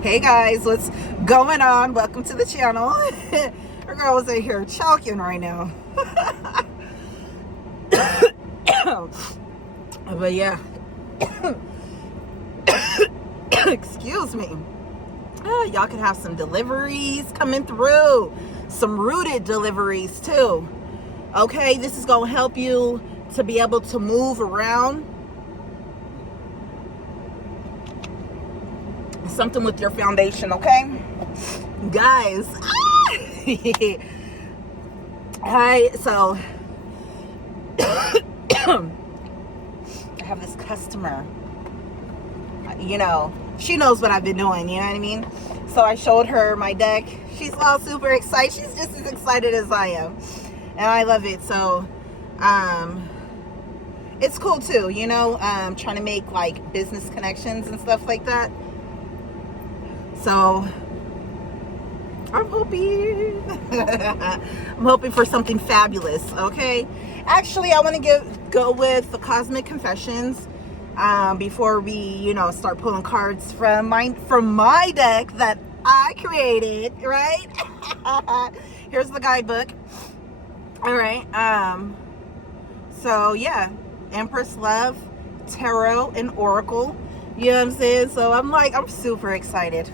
Hey guys, what's going on? Welcome to the channel. Our girl's in here choking right now. But yeah. Excuse me. Y'all could have some deliveries coming through. Some rooted deliveries too. Okay, this is going to help you to be able to move around. Something with your foundation, okay? Guys. Hi, so I have this customer. You know, she knows what I've been doing, you know what I mean? So I showed her my deck. She's all super excited. She's just as excited as I am. And I love it. So, it's cool too, you know, trying to make like business connections and stuff like that. So I'm hoping I'm hoping for something fabulous. Okay, actually I want to go with the Cosmic Confessions before we, you know, start pulling cards from my deck that I created, right? Here's the guidebook. All right, so yeah, Empress, Love, Tarot, and Oracle. You know what I'm saying? So I'm super excited.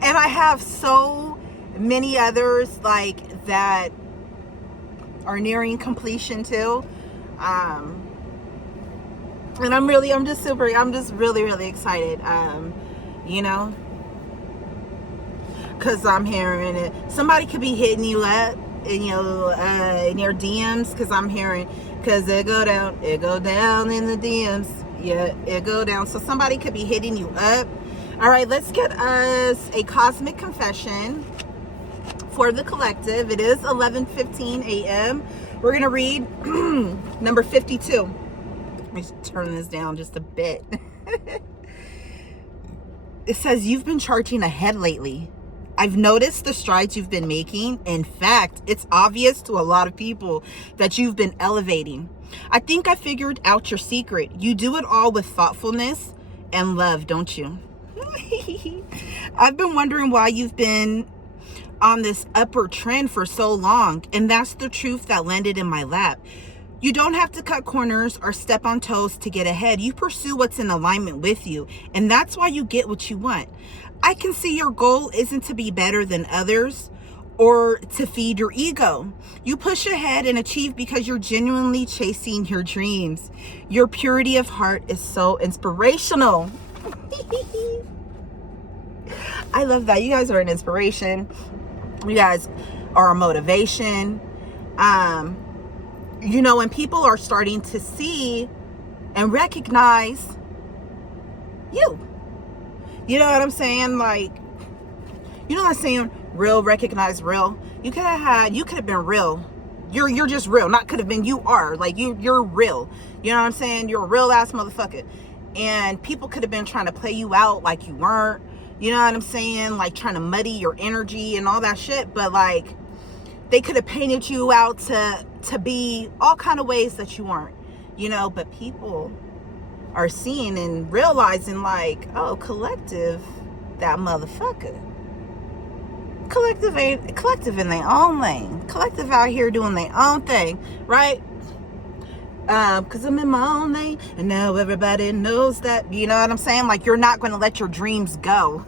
And I have so many others like that are nearing completion too. And I'm just really excited. You know, cause I'm hearing it. Somebody could be hitting you up in your DMs, cause I'm hearing, cause it go down in the DMs. Yeah, it go down. So somebody could be hitting you up. All right, let's get us a Cosmic Confession for the collective. It is 11:15 a.m. We're going to read number 52. Let me turn this down just a bit. It says, you've been charging ahead lately. I've noticed the strides you've been making. In fact, it's obvious to a lot of people that you've been elevating. I think I figured out your secret. You do it all with thoughtfulness and love, don't you? I've been wondering why you've been on this upward trend for so long, and that's the truth that landed in my lap. You don't have to cut corners or step on toes to get ahead. You pursue what's in alignment with you, and that's why you get what you want. I can see your goal isn't to be better than others or to feed your ego. You push ahead and achieve because you're genuinely chasing your dreams. Your purity of heart is so inspirational. I love that. You guys are an inspiration. You guys are a motivation. You know, when people are starting to see and recognize you. You know what I'm saying? Like, you know what I'm saying? Real recognize real. You could have been real. You're just real. Not could have been, you are. Like, you're real. You know what I'm saying? You're a real ass motherfucker. And people could have been trying to play you out like you weren't. You know what I'm saying? Like trying to muddy your energy and all that shit. But like, they could have painted you out to be all kind of ways that you weren't. You know, but people are seeing and realizing like, oh, collective, that motherfucker. Collective in their own lane. Collective out here doing their own thing, right? Because I'm in my own lane, and now everybody knows that. You know what I'm saying? Like, you're not going to let your dreams go.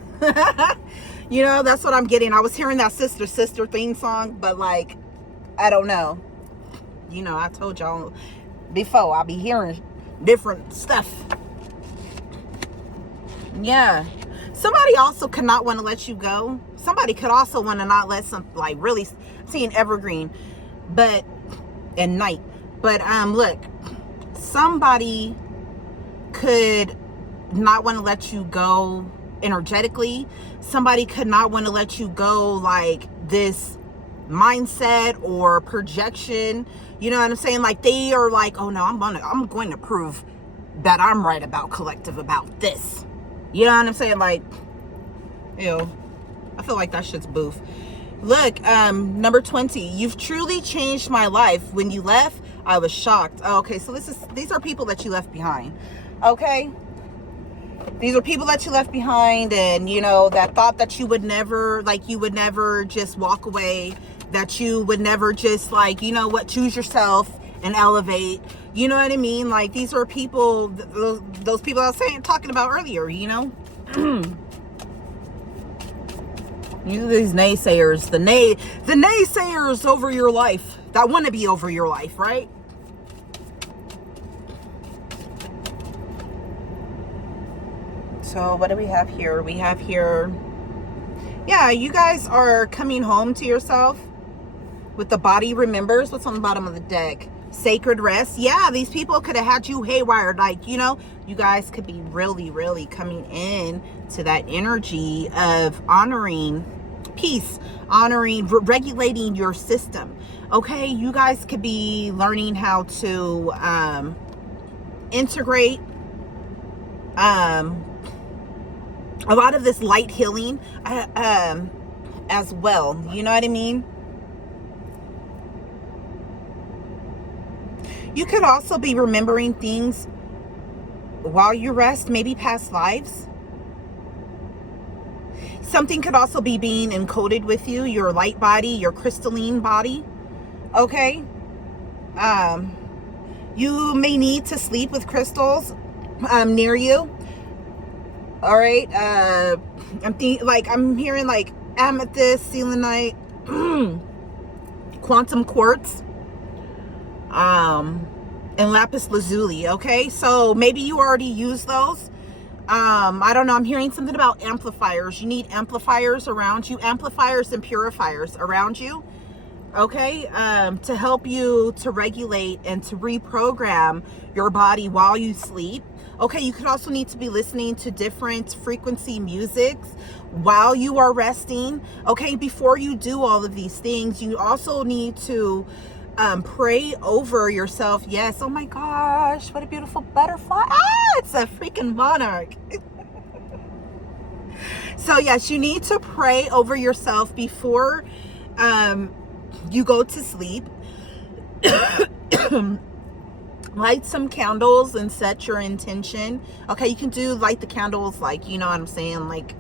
You know, that's what I'm getting. I was hearing that sister theme song, but like, I don't know. You know, I told y'all before, I'll be hearing different stuff. Yeah. Somebody also could not want to let you go. Somebody could also want to not let some, like, really see an evergreen, but at night. But look, somebody could not want to let you go energetically. Somebody could not want to let you go like this mindset or projection. You know what I'm saying? Like, they are like, oh no, I'm going to prove that I'm right about collective about this. You know what I'm saying? Like, ew. I feel like that shit's boof. Look, number 20. You've truly changed my life. When you left, I was shocked. Oh, okay, so these are people that you left behind. Okay. These are people that you left behind, and you know, that thought that you would never, like, you would never just walk away, that you would never just, like, you know what, choose yourself and elevate. You know what I mean? Like, these are people, those people I was talking about earlier, you know. You know, these naysayers, the naysayers over your life, that want to be over your life, right? So what do we have here? We have here, yeah, you guys are coming home to yourself with the body remembers. What's on the bottom of the deck? Sacred rest. Yeah, these people could have had you haywire. Like, you know, you guys could be really, really coming in to that energy of honoring peace, honoring, regulating your system. Okay, you guys could be learning how to integrate a lot of this light healing as well. You know what I mean? You could also be remembering things while you rest, maybe past lives. Something could also be being encoded with you, your light body, your crystalline body. Okay? You may need to sleep with crystals near you. All right? I'm hearing like amethyst, selenite, quantum quartz, and lapis lazuli. Okay? So maybe you already use those. I don't know. I'm hearing something about amplifiers. You need amplifiers around you, amplifiers and purifiers around you. Okay. To help you to regulate and to reprogram your body while you sleep. Okay. You could also need to be listening to different frequency musics while you are resting. Okay. Before you do all of these things, you also need to pray over yourself. Yes. Oh my gosh, what a beautiful butterfly. It's a freaking monarch. So yes, you need to pray over yourself before you go to sleep. Light some candles and set your intention. Okay, you can light the candles, like, you know what I'm saying, like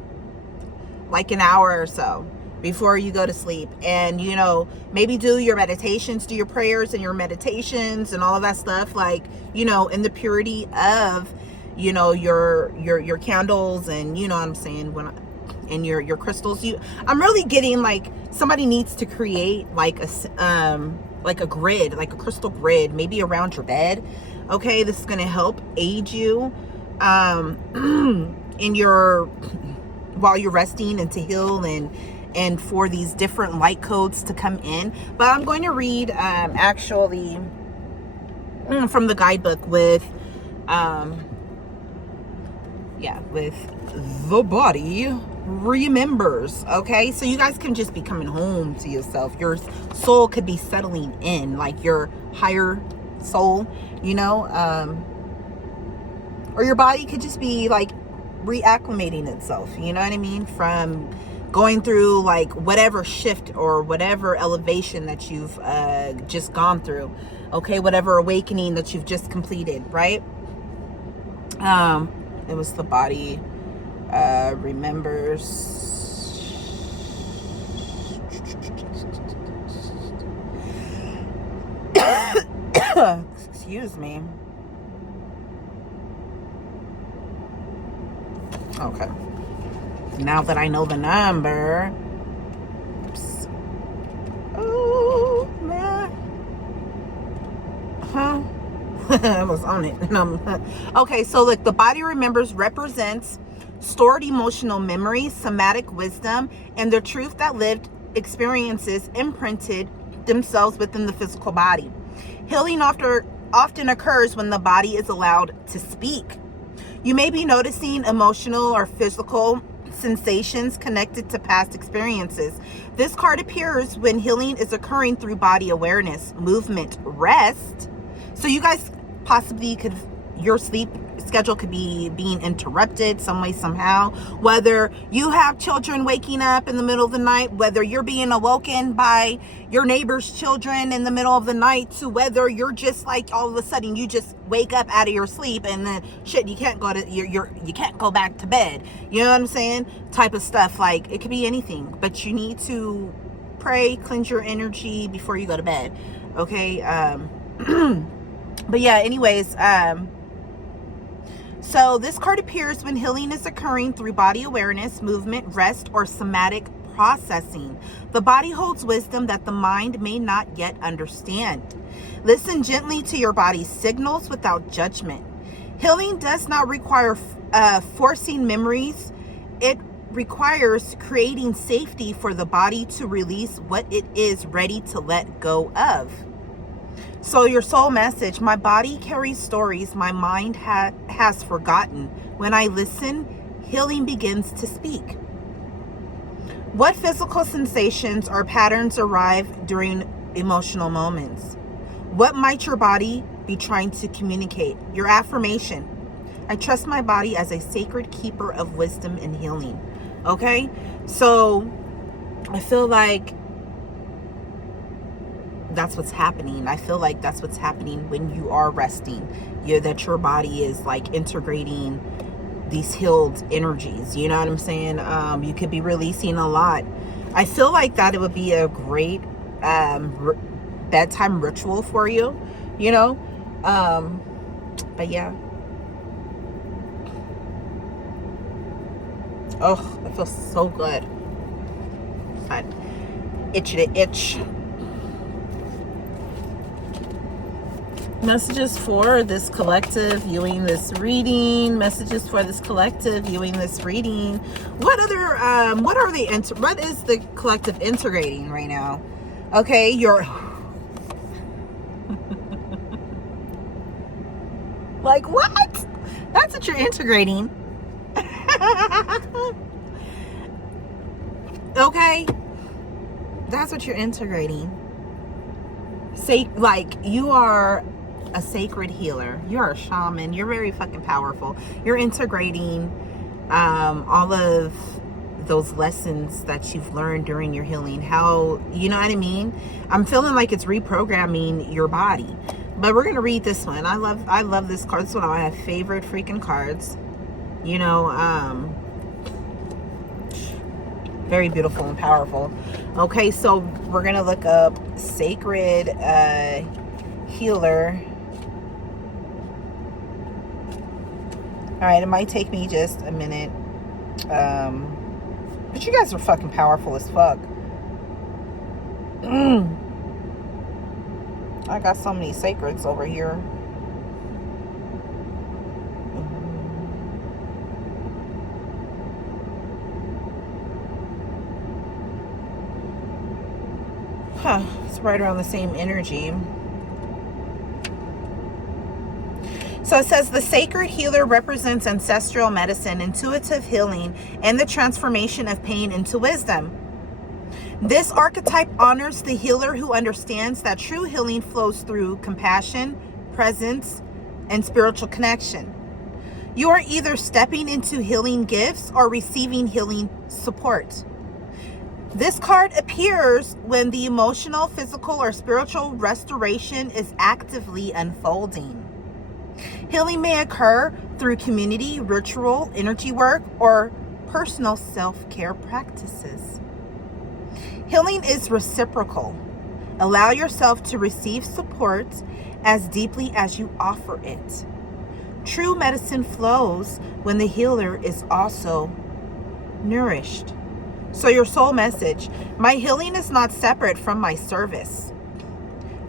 an hour or so before you go to sleep. And, you know, maybe do your meditations, do your prayers and your meditations and all of that stuff, like, you know, in the purity of, you know, your candles, and, you know what I'm saying, and your crystals. I'm really getting like somebody needs to create like a grid, like a crystal grid, maybe around your bed. Okay, this is going to help aid you in your, while you're resting, and to heal and for these different light codes to come in. But I'm going to read actually from the guidebook with with the body remembers. Okay, so you guys can just be coming home to yourself. Your soul could be settling in, like your higher soul, you know, or your body could just be like reacclimating itself, you know what I mean, from going through like whatever shift or whatever elevation that you've just gone through. Okay, whatever awakening that you've just completed, right? It was the body remembers. Excuse me. Okay. Now that I know the number. Oops. Oh, man. Huh? I was on it. Okay, so like the body remembers represents stored emotional memories, somatic wisdom, and the truth that lived experiences imprinted themselves within the physical body. Healing often occurs when the body is allowed to speak. You may be noticing emotional or physical sensations connected to past experiences. This card appears when healing is occurring through body awareness, movement, rest. So you guys possibly could, your sleep schedule could be being interrupted some way, somehow. Whether you have children waking up in the middle of the night, whether you're being awoken by your neighbor's children in the middle of the night, to whether you're just like all of a sudden you just wake up out of your sleep and then shit, you can't go to you can't go back to bed. You know what I'm saying? Type of stuff. Like, it could be anything, but you need to pray, cleanse your energy before you go to bed. Okay. But yeah, anyways, so this card appears when healing is occurring through body awareness, movement, rest, or somatic processing. The body holds wisdom that the mind may not yet understand. Listen gently to your body's signals without judgment. Healing does not require forcing memories. It requires creating safety for the body to release what it is ready to let go of. So your soul message: my body carries stories my mind has forgotten. When I listen, healing begins to speak. What physical sensations or patterns arrive during emotional moments? What might your body be trying to communicate? Your affirmation: I trust my body as a sacred keeper of wisdom and healing. Okay, so I feel like that's what's happening. I feel like that's what's happening when you are resting. That your body is like integrating these healed energies. You know what I'm saying? You could be releasing a lot. I feel like that it would be a great bedtime ritual for you, you know? But yeah. Oh, it feels so good. But itch to itch. Messages for this collective viewing this reading. Messages for this collective viewing this reading. What other what is the collective integrating right now? Okay, you're like, what? That's what you're integrating. Okay, that's what you're integrating. Say, like, you are a sacred healer. You're a shaman. You're very fucking powerful. You're integrating all of those lessons that you've learned during your healing. How, you know what I mean? I'm feeling like it's reprogramming your body. But we're gonna read this one. I love this card. It's one of my favorite freaking cards. You know, very beautiful and powerful. Okay, so we're gonna look up sacred healer. All right, it might take me just a minute, but you guys are fucking powerful as fuck. I got so many sacreds over here. It's right around the same energy. So it says the sacred healer represents ancestral medicine, intuitive healing, and the transformation of pain into wisdom. This archetype honors the healer who understands that true healing flows through compassion, presence, and spiritual connection. You are either stepping into healing gifts or receiving healing support. This card appears when the emotional, physical, or spiritual restoration is actively unfolding. Healing may occur through community, ritual, energy work, or personal self-care practices. Healing is reciprocal. Allow yourself to receive support as deeply as you offer it. True medicine flows when the healer is also nourished. So your soul message: my healing is not separate from my service.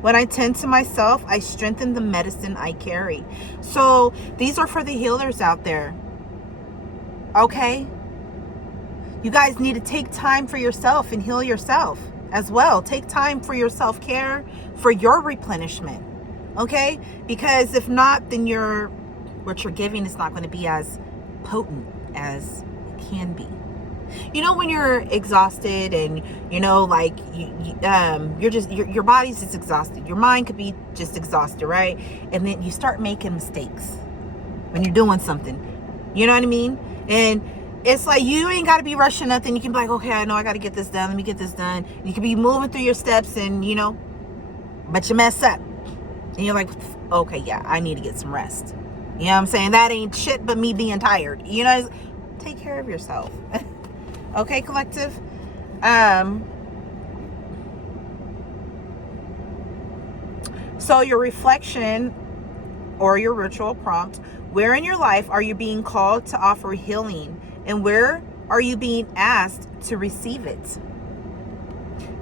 When I tend to myself, I strengthen the medicine I carry. So these are for the healers out there. Okay? You guys need to take time for yourself and heal yourself as well. Take time for your self-care, for your replenishment. Okay? Because if not, then what you're giving is not going to be as potent as it can be. You know, when you're exhausted and, you know, like you're just, your body's just exhausted. Your mind could be just exhausted, right? And then you start making mistakes. when you're doing something. You know what I mean? And it's like, you ain't got to be rushing nothing. You can be like, okay, I know I got to get this done. Let me get this done. You can be moving through your steps and, you know, but you mess up. And you're like, okay, yeah, I need to get some rest. You know what I'm saying? That ain't shit but me being tired. You know, take care of yourself. Okay, collective? So your reflection or your ritual prompt, where in your life are you being called to offer healing, and where are you being asked to receive it?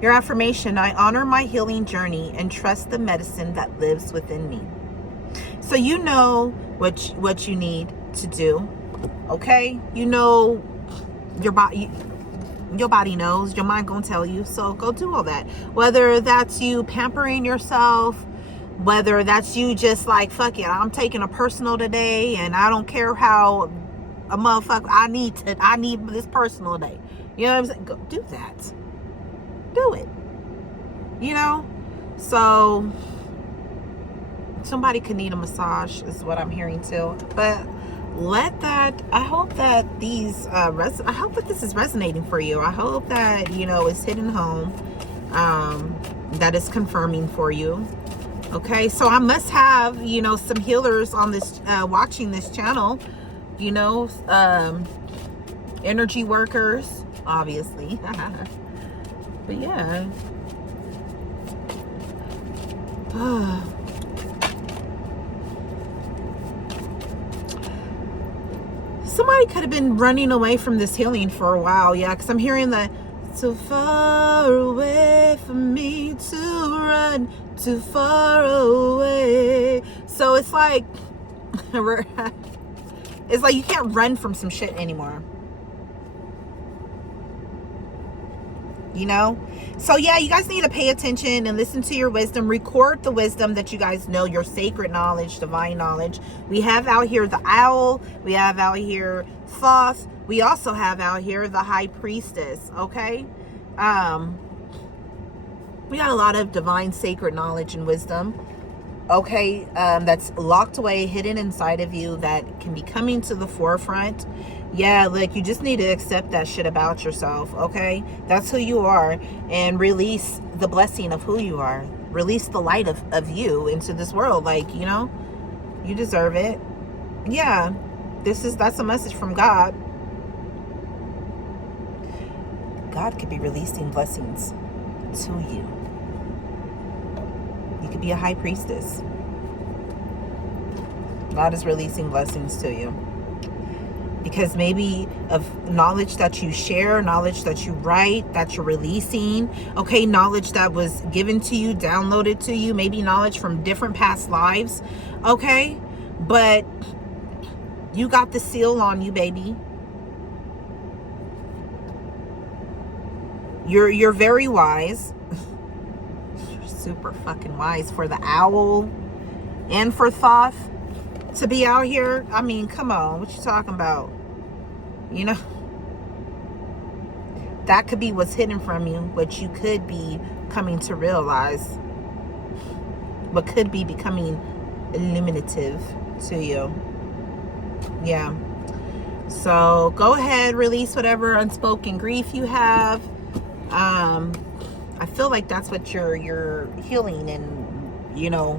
Your affirmation, I honor my healing journey and trust the medicine that lives within me. So you know what you need to do, okay? You know your body knows, your mind gonna tell you, so go do all that. Whether that's you pampering yourself, whether that's you just like, fuck it, I'm taking a personal today and I don't care how a motherfucker, I need this personal day. You know what I'm saying? Go do that. Do it. You know? So somebody could need a massage is what I'm hearing too. But I hope that I hope that this is resonating for you. I hope that, you know, it's hitting home, that is confirming for you. Okay, so I must have, you know, some healers on this, watching this channel, you know, energy workers, obviously. But yeah. Somebody could have been running away from this healing for a while. Yeah, because I'm hearing that too far away for me to run, too far away. So it's like it's like you can't run from some shit anymore. You know? So yeah, you guys need to pay attention and listen to your wisdom. Record the wisdom that you guys know, your sacred knowledge, divine knowledge. We have out here the owl. We have out here Thoth. We also have out here the high priestess. Okay? We got a lot of divine sacred knowledge and wisdom. Okay? That's locked away, hidden inside of you, that can be coming to the forefront. Yeah, like, you just need to accept that shit about yourself, okay? That's who you are, and release the blessing of who you are. Release the light of you into this world. Like, you know, you deserve it. Yeah, that's a message from God. God could be releasing blessings to you. You could be a high priestess. God is releasing blessings to you. Because maybe of knowledge that you share, knowledge that you write, that you're releasing, okay, knowledge that was given to you, downloaded to you, maybe knowledge from different past lives, okay, but you got the seal on you, baby. You're very wise. You're super fucking wise for the owl and for Thoth to be out here. I mean, come on, what you talking about? You know, that could be what's hidden from you, what you could be coming to realize, what could be becoming illuminative to you. Yeah. So go ahead, release whatever unspoken grief you have. I feel like that's what you're healing, and you know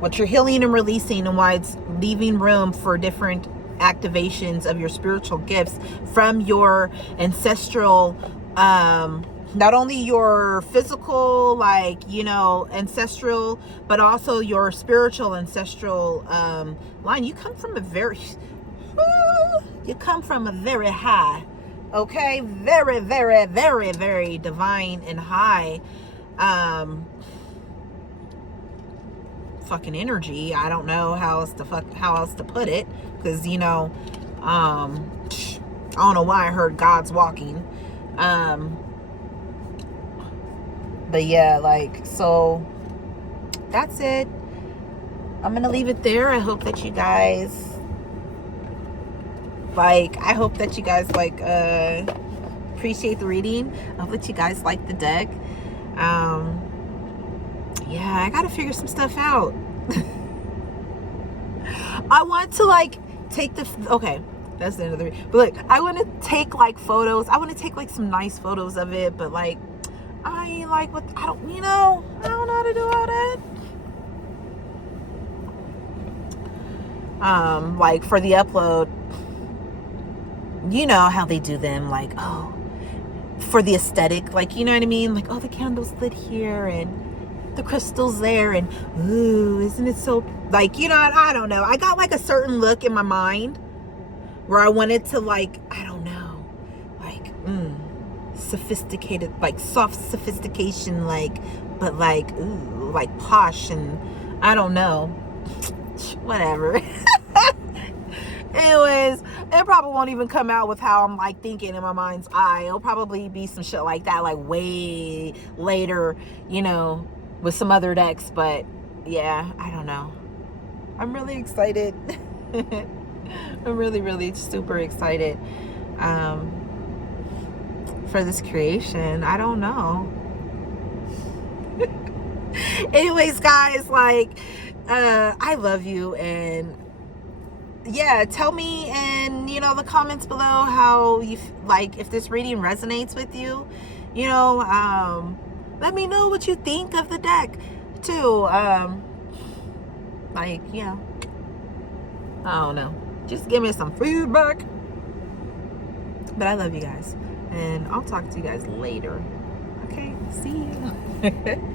what you're healing and releasing, and why it's leaving room for different activations of your spiritual gifts from your ancestral, not only your physical, like, you know, ancestral, but also your spiritual ancestral line. You come from a very high, okay, very, very, very, very divine and high fucking energy. I don't know how else to put it, because, you know, I don't know why I heard God's walking, but yeah, like, so that's it. I'm gonna leave it there. I hope that you guys appreciate the reading. I hope that you guys like the deck. Yeah, I gotta figure some stuff out. I want to, like, take okay, that's the end of the video. But look, I want to take like photos. I want to take like some nice photos of it, but like I ain't like what I don't know how to do all that. Like for the upload, you know how they do them, like, oh, for the aesthetic, like, you know what I mean, like, oh, the candles lit here and the crystals there, and ooh, isn't it so, like, you know, I don't know, I got like a certain look in my mind where I wanted to, like, I don't know, like sophisticated, like soft sophistication, like, but like, ooh, like posh, and I don't know, whatever. Anyways, it probably won't even come out with how I'm like thinking in my mind's eye. It'll probably be some shit like that, like way later, you know, with some other decks. But yeah, I don't know. I'm really excited. I'm really super excited for this creation. I don't know. Anyways, guys, like, I love you, and yeah, tell me in, you know, the comments below how you like, if this reading resonates with you, you know. Let me know what you think of the deck too. Like, yeah, I don't know, just give me some feedback. But I love you guys, and I'll talk to you guys later. Okay, see you.